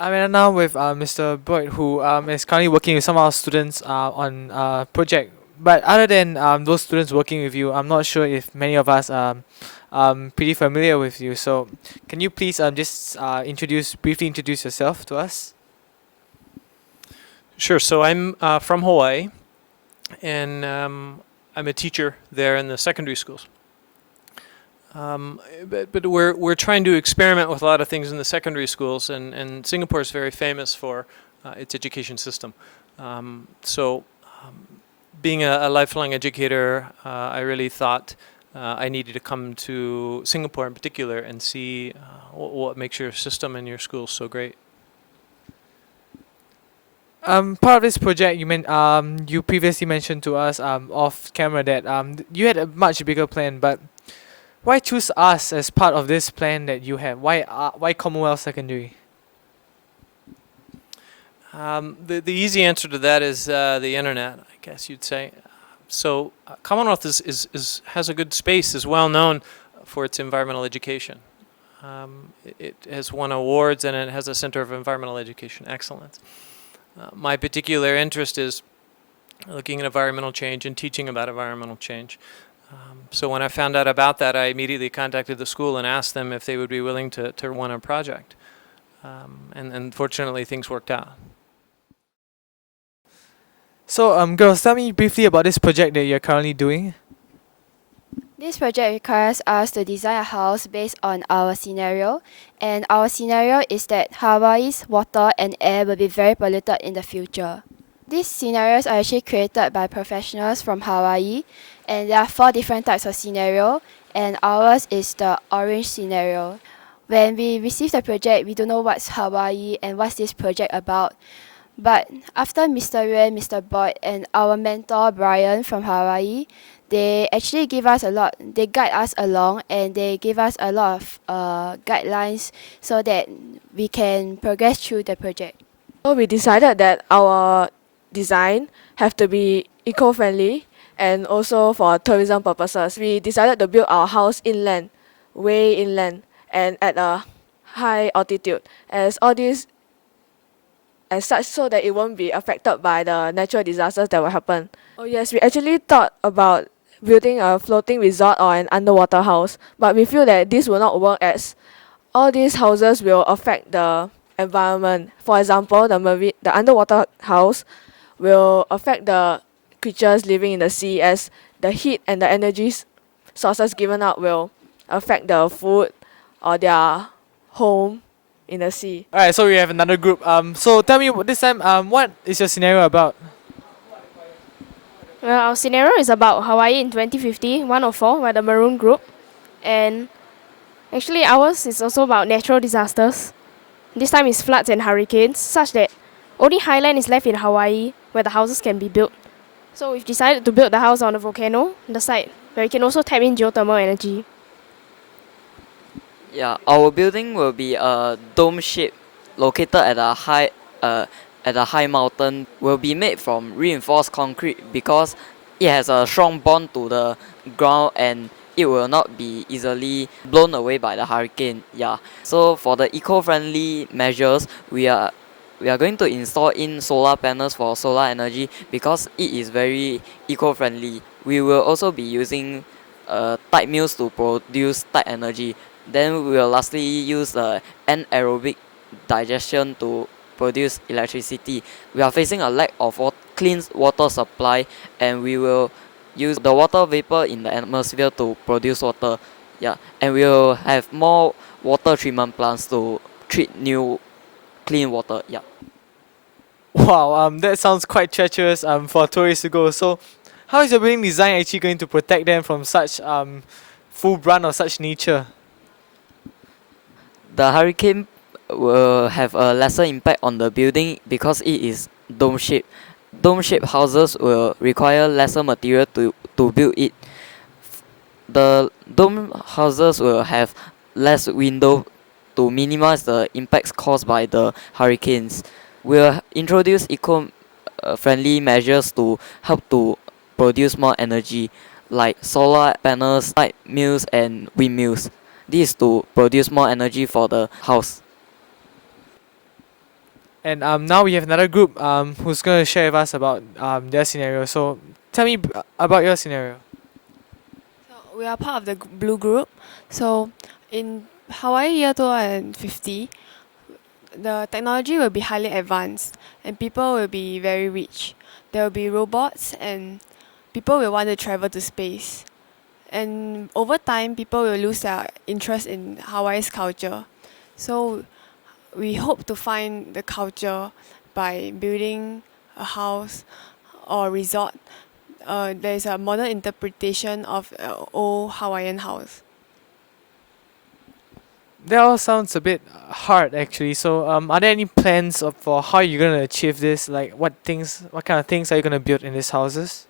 I'm now with Mr. Boyd, who is currently working with some of our students on a project. But other than those students working with you, I'm not sure if many of us pretty familiar with you. So, can you please just briefly introduce yourself to us? Sure. So I'm from Hawaii, and I'm a teacher there in the secondary schools. But we're trying to experiment with a lot of things in the secondary schools, and Singapore is very famous for its education system. So being a lifelong educator, I really thought I needed to come to Singapore in particular and see what makes your system and your schools so great. Part of this project, you previously mentioned to us off camera that you had a much bigger plan, but why choose us as part of this plan that you have? Why Commonwealth Secondary? The easy answer to that is the internet, I guess you'd say. So Commonwealth has a good space, is well known for its environmental education. It has won awards, and it has a Center of Environmental Education Excellence. My particular interest is looking at environmental change and teaching about environmental change. So when I found out about that, I immediately contacted the school and asked them if they would be willing to run a project. And fortunately, things worked out. So, girls, tell me briefly about this project that you're currently doing. This project requires us to design a house based on our scenario, and our scenario is that Hawaii's water and air will be very polluted in the future. These scenarios are actually created by professionals from Hawaii, and there are 4 different types of scenario, and ours is the orange scenario. When we received the project, we don't know what's Hawaii and what's this project about. But after Mr. Yuan, Mr. Boyd, and our mentor Brian from Hawaii, they actually give us a lot. They guide us along, and they give us a lot of guidelines so that we can progress through the project. So we decided that our design have to be eco-friendly and also for tourism purposes. We decided to build our house inland, way inland, and at a high altitude, as all these as such, so that it won't be affected by the natural disasters that will happen. Oh yes, we actually thought about building a floating resort or an underwater house, but we feel that this will not work, as all these houses will affect the environment. For example, the underwater house will affect the creatures living in the sea, as the heat and the energy sources given out will affect the food or their home in the sea. Alright, so we have another group. So tell me this time, what is your scenario about? Well, our scenario is about Hawaii in 2050, 104, by the Maroon group. And actually ours is also about natural disasters. This time is floods and hurricanes, such that only highland is left in Hawaii where the houses can be built. So we've decided to build the house on a volcano, the site, where we can also tap in geothermal energy. Yeah, our building will be a dome shape located at a high mountain. Will be made from reinforced concrete because it has a strong bond to the ground and it will not be easily blown away by the hurricane. Yeah. So for the eco-friendly measures, we are going to install in solar panels for solar energy because it is very eco-friendly. We will also be using tide mills to produce tide energy. Then we will lastly use anaerobic digestion to produce electricity. We are facing a lack of clean water supply, and we will use the water vapor in the atmosphere to produce water. Yeah, and we'll have more water treatment plants to treat new clean water. Yeah. Wow, that sounds quite treacherous for tourists to go. So, how is your building design actually going to protect them from such full brunt of such nature? The hurricane will have a lesser impact on the building because it is dome shaped. Dome shaped houses will require lesser material to build it. The dome houses will have less window to minimize the impacts caused by the hurricanes. We'll introduce eco-friendly measures to help to produce more energy, like solar panels, light mills, and windmills. This is to produce more energy for the house. And now we have another group who's going to share with us about their scenario. So, tell me about your scenario. So we are part of the blue group. So in Hawaii year 2050, the technology will be highly advanced and people will be very rich. There will be robots and people will want to travel to space. And over time, people will lose their interest in Hawaii's culture. So we hope to find the culture by building a house or resort. There is a modern interpretation of old Hawaiian house. That all sounds a bit hard actually. So, are there any plans for how you're going to achieve this? Like, what kind of things are you going to build in these houses?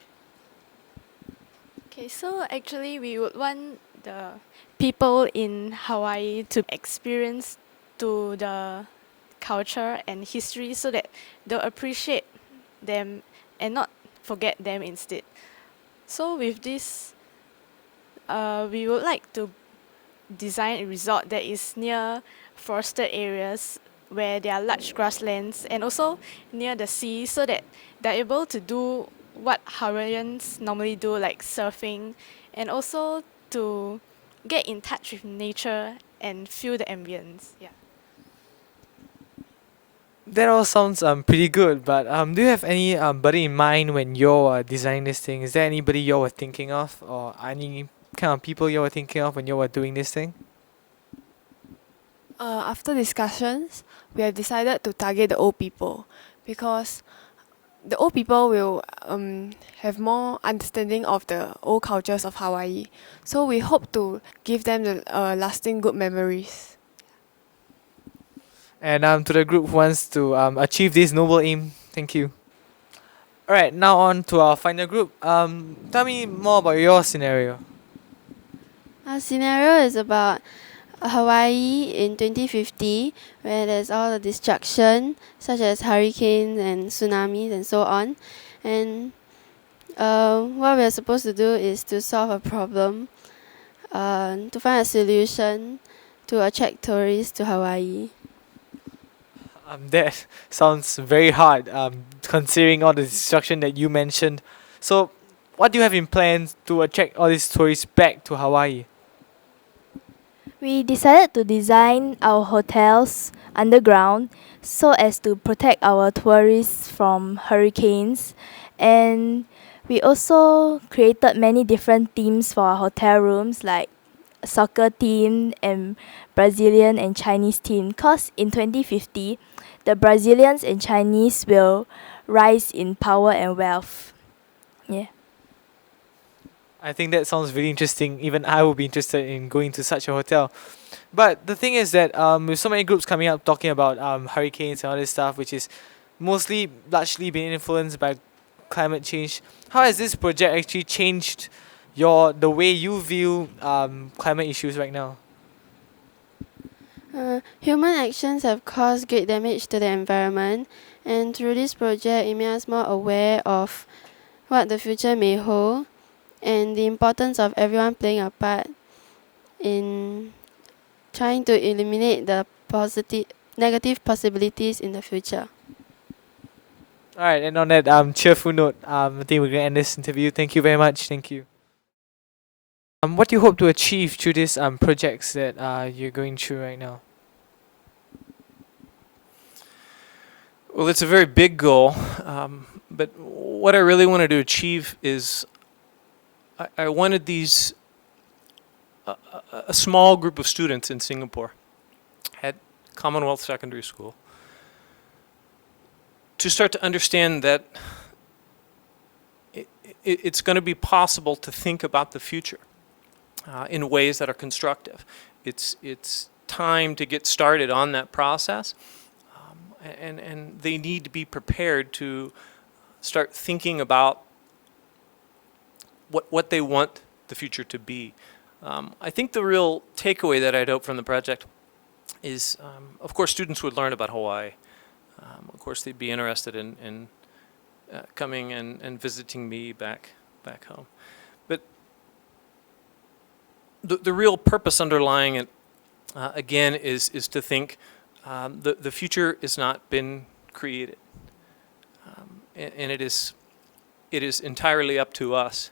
Okay, so actually we would want the people in Hawaii to experience to the culture and history so that they'll appreciate them and not forget them instead. So with this, we would like to design a resort that is near forested areas where there are large grasslands and also near the sea so that they're able to do what Hawaiians normally do, like surfing, and also to get in touch with nature and feel the ambience. Yeah. That all sounds pretty good, but do you have any buddy in mind when you're designing this thing? Is there anybody you were thinking of, or any kind of people you were thinking of when you were doing this thing? After discussions, we have decided to target the old people because the old people will have more understanding of the old cultures of Hawaii. So we hope to give them the lasting good memories. And to the group who wants to achieve this noble aim, thank you. Alright, now on to our final group. Tell me more about your scenario. Our scenario is about Hawaii in 2050, where there's all the destruction, such as hurricanes and tsunamis and so on. And what we're supposed to do is to solve a problem, to find a solution to attract tourists to Hawaii. That sounds very hard, considering all the destruction that you mentioned. So, what do you have in plan to attract all these tourists back to Hawaii? We decided to design our hotels underground so as to protect our tourists from hurricanes, and we also created many different themes for our hotel rooms, like soccer team and Brazilian and Chinese team, because in 2050 the Brazilians and Chinese will rise in power and wealth. Yeah. I think that sounds really interesting. Even I would be interested in going to such a hotel. But the thing is that with so many groups coming up talking about hurricanes and all this stuff, which is largely being influenced by climate change, how has this project actually changed the way you view climate issues right now? Human actions have caused great damage to the environment, and through this project, it made us more aware of what the future may hold and the importance of everyone playing a part in trying to eliminate the negative possibilities in the future. Alright, and on that cheerful note, I think we're gonna end this interview. Thank you very much. Thank you. What do you hope to achieve through these projects that you're going through right now? Well, it's a very big goal, but what I really wanted to achieve is I wanted these a small group of students in Singapore at Commonwealth Secondary School to start to understand that it's going to be possible to think about the future in ways that are constructive. It's time to get started on that process, and they need to be prepared to start thinking about what they want the future to be. I think the real takeaway that I'd hope from the project is, of course, students would learn about Hawaii. Of course, they'd be interested in coming and visiting me back home. But the real purpose underlying it, again, is to think the future has not been created, and it is entirely up to us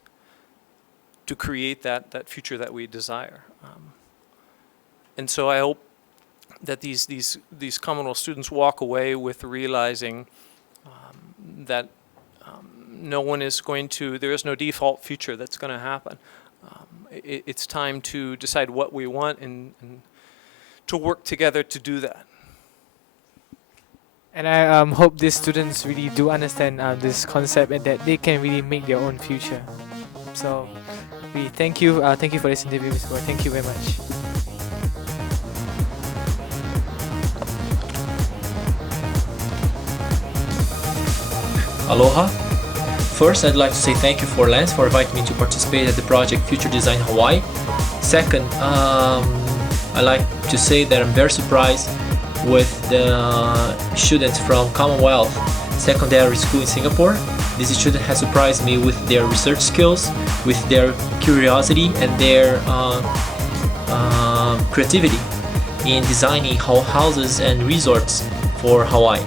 to create that future that we desire. And so I hope that these Commonwealth students walk away with realizing that no one is going to, there is no default future that's going to happen. It's time to decide what we want and to work together to do that. And I hope these students really do understand this concept and that they can really make their own future. So we thank you for this interview, Mr. Boy. Thank you very much. Aloha. First, I'd like to say thank you for Lance for inviting me to participate at the project Future Design Hawaii. Second, I'd like to say that I'm very surprised with the students from Commonwealth Secondary School in Singapore. This student has surprised me with their research skills, with their curiosity and their creativity in designing houses and resorts for Hawaii.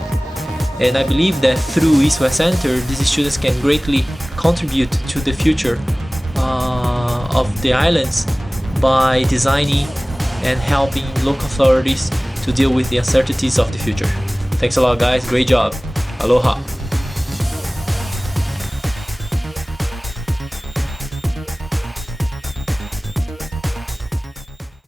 And I believe that through East-West Center, these students can greatly contribute to the future of the islands by designing and helping local authorities to deal with the uncertainties of the future. Thanks a lot, guys. Great job. Aloha.